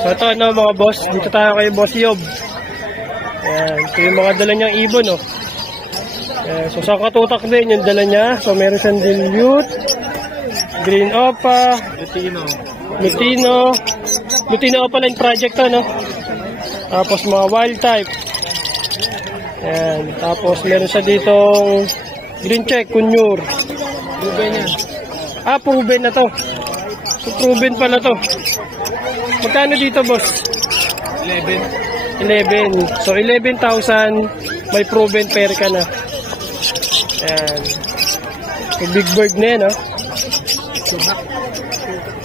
So ito ano mga boss, dito tayo kay Boss Yob. Ayan, ito yung mga dala niyang ibon, no. Ayan, so sa katutak din yung dala niya. So meron siyang dilute, green opa, Lutino Opaline project to, no. Tapos mga wild type. Ayan, tapos meron siya ditong green check, kunyur. Proven yan. Proven na to. So proven pala to. Magkano dito, boss? 11. So 11,000 may proven pair ka na. Ayan. So big bird na yan, ha.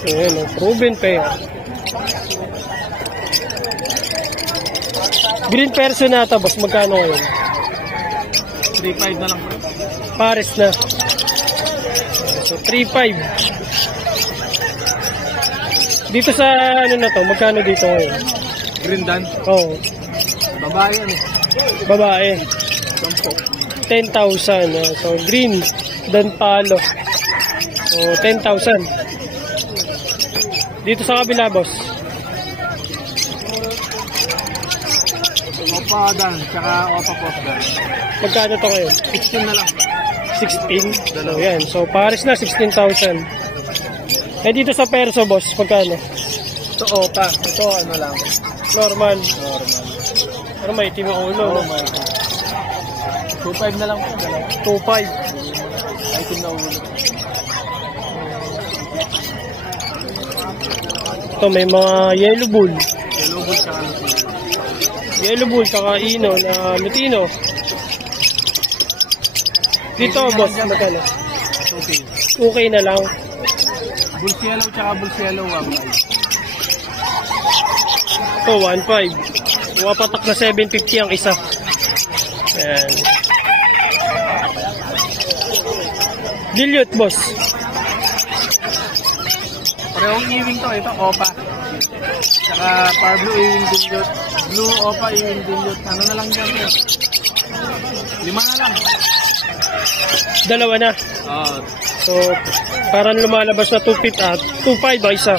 Ayan, proven pair. Green Personata, boss, magkano ngayon? 3.5 na lang. Pares na. So 3.5. Dito sa ano na to, magkano dito ngayon? Green Dan. Oh, Babae yan eh. babae. 10. 10,000. So green Dan Palo. So 10,000. Dito sa kabila, boss. Opa Dan, tsaka Opa Post Dan. Magkano to ngayon? 16 na lang. 16. So yan. So pares na 16,000. Eh dito sa perso, boss, magkano? Ito Opa. Ito ano lang. Normal. Normal. Pero may itim ang ulo, no? 2.5 na lang po. 2.5. Ay, itim na ulo. Ito may mga yellow bull. Yellow bull tsaka Lutino. Yellow bull saka ino na Lutino. Dito, boss, magkano? 2K. 2K na lang. Bulls yellow tsaka bulls yellow 1.5. Ito, 1.5. Wapatak na 750 ang isa. Ayan. Dilute, boss. Parehong ewing to. Ito Opa. Tsaka Par Blue ewing dilute. Blue Opa ewing dilute. Ano na lang dyan? 5 na lang. Dalawa na. So, parang lumalabas na 2.5 ba isa.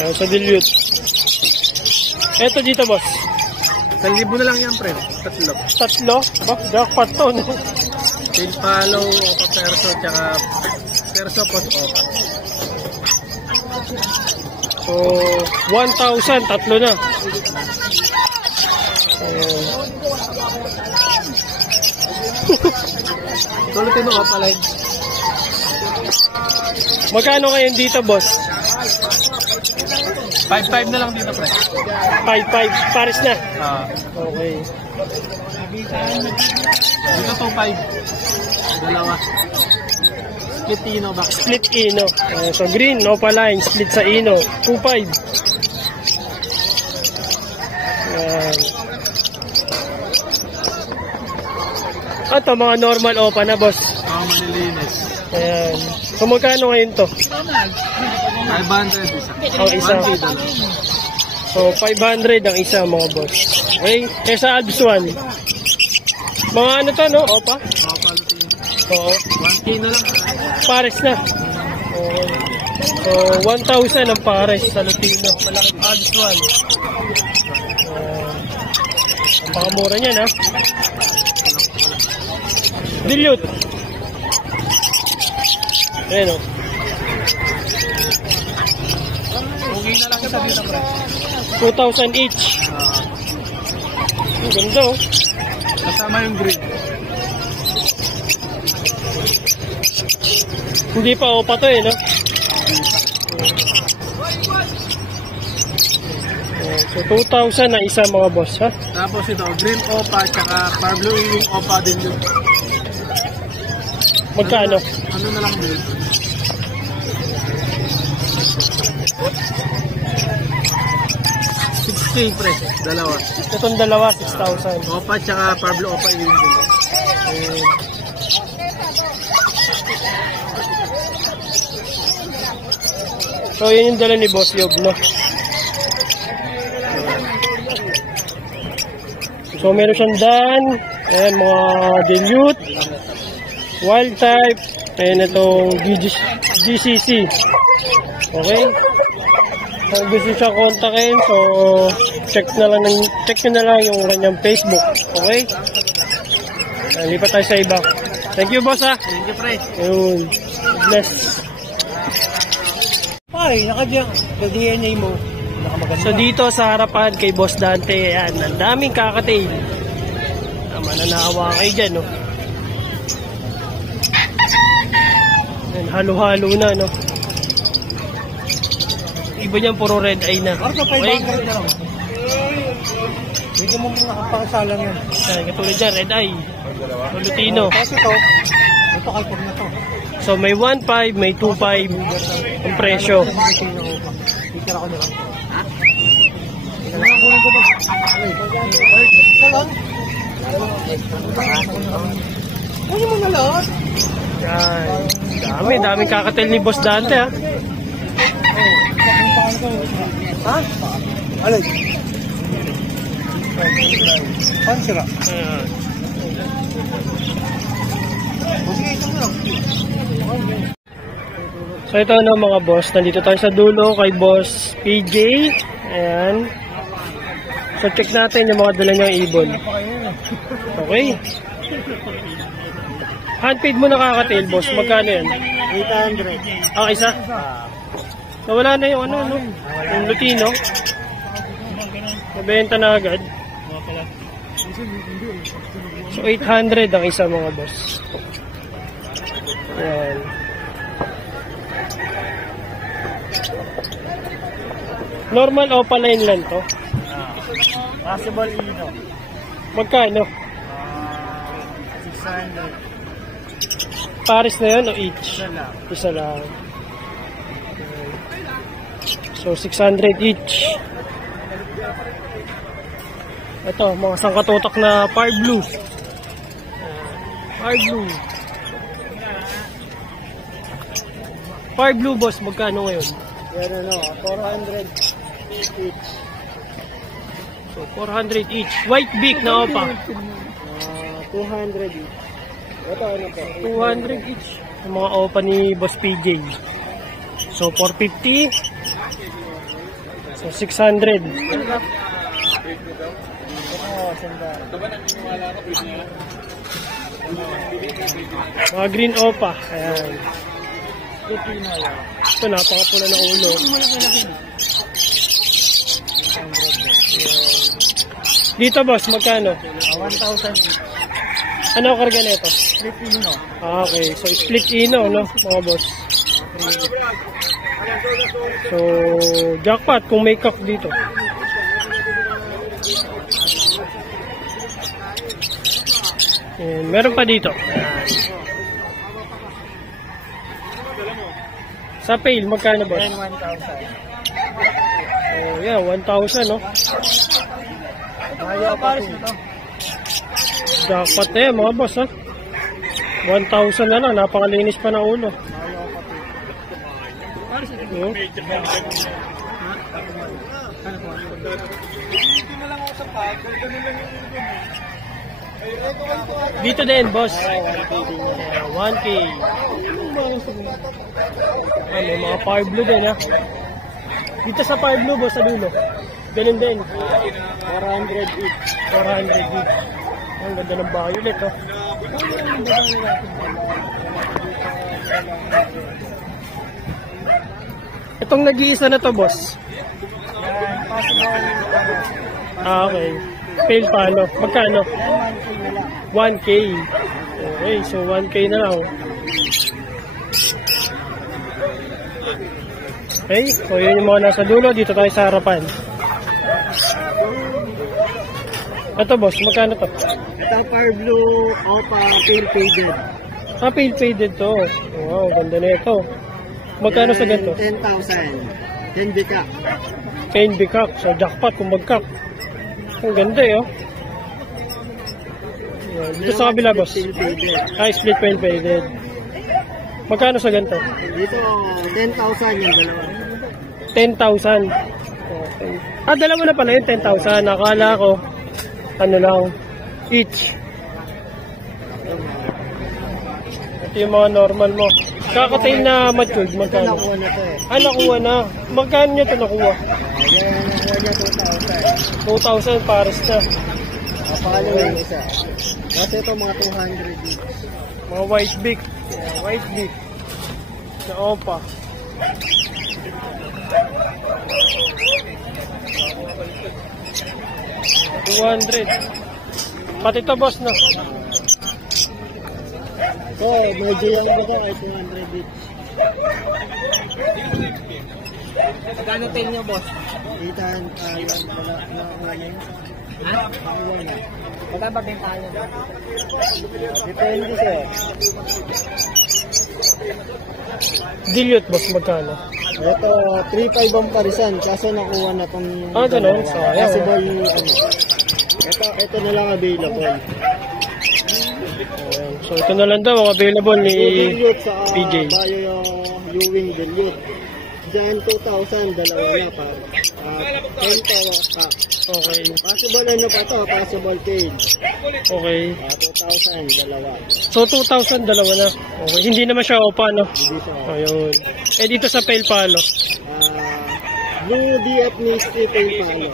Ayan, sa dilute. Eto dito, boss. 1,000 na lang yan, pre. Tatlo? Ba? Jackpot to, no? Tail Palo, Opa Perso, tsaka Perso Post Opa. So, 1,000, tatlo na. Ayan. Tulad ito Opa Line. Magkano ngayon dito, boss? 5.5 na lang dito, pre. 5.5. Pares na. Okay. Dito 2.5. Dalawa. Split Ino ba? Split Ino. So, green, Opaline. Split sa Ino. 2.5. Ayan. Ito, mga normal Opa na, boss. Malilinis. Ayan. So, magkano ngayon to? 500 isa. Ang isa. 1K dalawa. So, 500 ang isa, mga boss. Okay? Eh, sa Alps 1. Mga ano to, no? Opa? Opa Lutino. Oo. 1K na lang. Pares na. Okay. So, 1,000 ang pares sa Lutino. Malaking Alps 1. Ang pakamura niyan, ha? Dilute. Ayan, o. Okay na lang isa dito, pre. 2,000 each. Ang ganda, oh. Kasama yung green. Hindi pa Opa to, eh, no? So, 2,000 na isa, mga boss, ha? Tapos ito, green Opa, tsaka Par Blue ewing Opa din yun. Magkano? Ano na lang din? 6K, pre. Dalawa. Itong dalawa, 6,000. Opa tsaka Par Blue Opa ewing din. So, yun yung dala ni Boss Yob, no? So, meron siyang Dan, ayan, mga dilute, wild type, ayan itong GCC. Okay? Kung gusto siya kontakin, so check nyo na lang yung kanyang Facebook. Okay? Lipat tayo sa iba. Thank you, boss, ha? Thank you, pre. Ayun. Bless. Ay, naka-DNA mo. So dito sa harapan kay Boss Dante, ayan, ang daming kakatail. Mananawa kayo dyan, no? Ayan, halo-halo na, no? Iba niyan, puro red eye na. Marco, 500 na lang. Hindi mo muna nakapakasalang yan. Ayan, katulad dyan, red eye. Lutino. Kasi ito kalpog na to. So may 1.5, may 2.5 ang presyo. Ikira ko na lang. Kunin mo na lahat. Yan. Daming kakatail ni Boss Dante, ha? Ha? Alay. Paano sila? Ayan. So ito na mga boss, nandito tayo sa dulo kay Boss PJ. Ayan. So check natin yung mga dala niyang ibon. Okay. Handpaid mo nakakatail, boss. Magkano yan? 800. Ah, isa? So wala na yung ano, no? Yung lutino. Nabenta na agad. So 800 ang isa mga boss. Ayan. Normal opaline lang to. Possible ino. Magkano? 600. Pares na yun o each? Isa lang. Isa lang. So 600 each. Ito, mga sangkatutak na fire blue. Fire blue. Fire blue, boss, magkano ngayon? Yan ano, 400 each. So 400 each. White beak na opa. 200 each. Ito ano po? 200 each. Yung mga opa ni Boss PJ. So 450. So 600. Mga green opa. Ayan. Ito, napakapula ng ulo. Dito, boss, magkano? 1,000. Ano ang karga nito? Split ino. Okay, so split ino, no, mga boss. So, jackpot kung may cock dito. And meron pa dito. Sa pail, magkano boss? 1,000. Oh, yeah, 1,000, no? Ayaw pares ito. Jackpot na yan, mga boss, ha? 1,000 na lang, napakalinis pa ng ulo. Oh. Dito din, boss. 1K. Ano, mga fire blue din, ha? Dito sa fire blue, boss, sa dulo. Ganun din. 400 each. 400 each. Ang ganda ng violet, oh. Itong nag-iisa na to, boss. Ah, okay. Fail paano? Magkano? 1K. Okay, so 1K na lang. Okay, so yun yung mga nasa dulo. Dito tayo sa harapan. Ito, boss, magkano to? Ito fire blue opa pale faded. Ah, pale faded to. Wow, ganda na ito. Magkano sa ganito? 10,000. 10 bika. Pain bikak. So, jackpot kung magkak. Ang ganda eh, oh. Yan. Dito sa kabila, boss. Pale faded. Ah, split pain faded. Magkano sa ganito? Dito 10,000 yung dalawa. 10,000. Okay. Ah, dalawa na pala yung 10,000. Nakala ko, ano lang, each. Ito yung mga normal mo. Kakatail na matured, magkano? Nakuha na to eh. Ah, nakuha na. Magkano niya ito nakuha? Ayan, nakuha niya 2,000. 2,000 pares na. Palo yung isa. Kasi ito mga 200 each. Mga white beak. Yeah, white beak. Sa opa. $200. Pati ito boss no? So, medyo yan ako ito ay 200 each. Magkano tail niyo, boss? Itan, yung wala na yun. Ha? Nakuha na. Magkano ba bentahan niyo? Depende sir. Dilute boss, magkano? Ito, 3.5 ang parisan, kaso nakuha na itong... Ah, ganun? Sayang. Possible, ano. Ito na lang available. Ayan. So ito na lang daw ang available ni Dilute sa PJ. Bayo yung Ewing Dilute. Diyan 2,000, dalawa na pa. 10 pa. Okay. Possible ano pa to, possible tail. Okay. 2,000, dalawa. So 2,000 dalawa na. Okay. Hindi naman siya opa no? Hindi siya. Ayun. Eh dito sa Pale Palo. Blue DF Misty tail palo.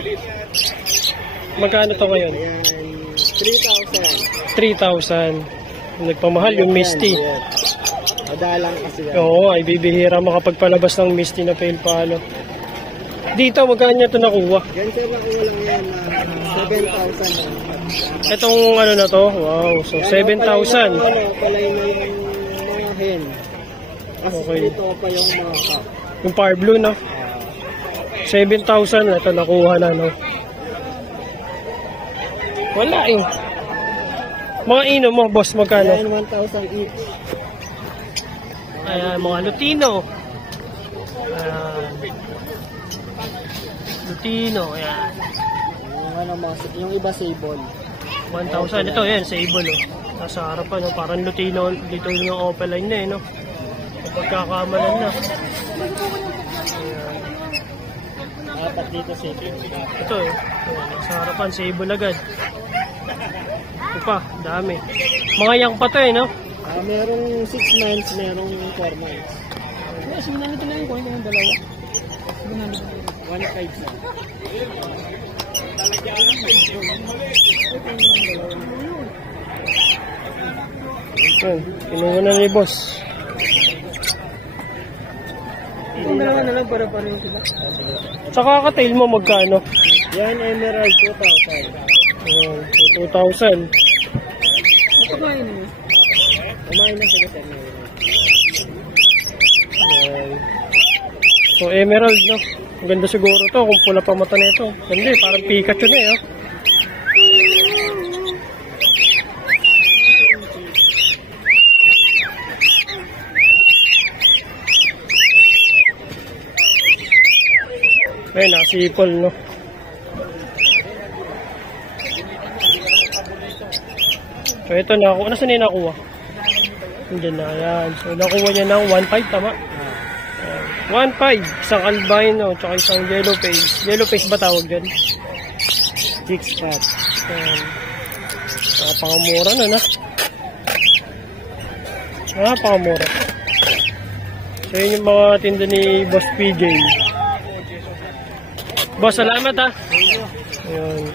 Magkano to ngayon? Ayan, 3,000. 3,000. Nagpamahal yung Misty. Madalang kasi yan. Oo, ay bibihira makapagpalabas ng Misty na Pale Palo. Dito, magkano niya ito nakuha? Yan sir, nakuha lang yan na 7,000. Itong ano na to? Wow, so 7,000. Palay na yung mga hen. Kasi Okay. ito pa yung mga cup. Yung Par Blue, no? 7,000 ito nakuha na, no? Wala eh. Mga ino mo, boss, magkano? Yan, 1,000 each. Ayan, mga Lutino. Ayan. Lutino, ayan. Yung ano, yung iba sable. 1,000. Ito, yan, sable, oh. Nasa harapan, no? Parang Lutino, dito yung Opaline na, eh, no? Pagkakamalan na. Apat dito sable. Ito, eh. Ayan, nasa harapan, sable agad. Ito pa, dami. Mga yang pa to, eh, no? Merong 6 months, merong 4 months. Sinanito na yung kwento ng dalawa. 1,500 na. Ayan, kinuha na ni boss. Ito na lang para pareho sila. Sa kakatail mo, magkano? Yan, Emerald 2,000. Ayan, so 2,000. Kumain na sila sa Emerald. Ayan. So, emerald, no? Ang ganda siguro to kung pula pa mata nito. Ganda eh, parang Pikachu na eh, oh. Ayun, nakasipol, no? So, ito nakuha. Nasaan yung nakuha? Hindi na, yan. So, nakuha niya ng 1,500, tama? 1,500. Isang albino, tsaka isang yellow face. Yellow face ba tawag dyan? 6 cat. Ayan. Napakamura na, na. Napakamura. So, yun yung mga tinda ni Boss PJ. Boss, salamat ha. Ayan.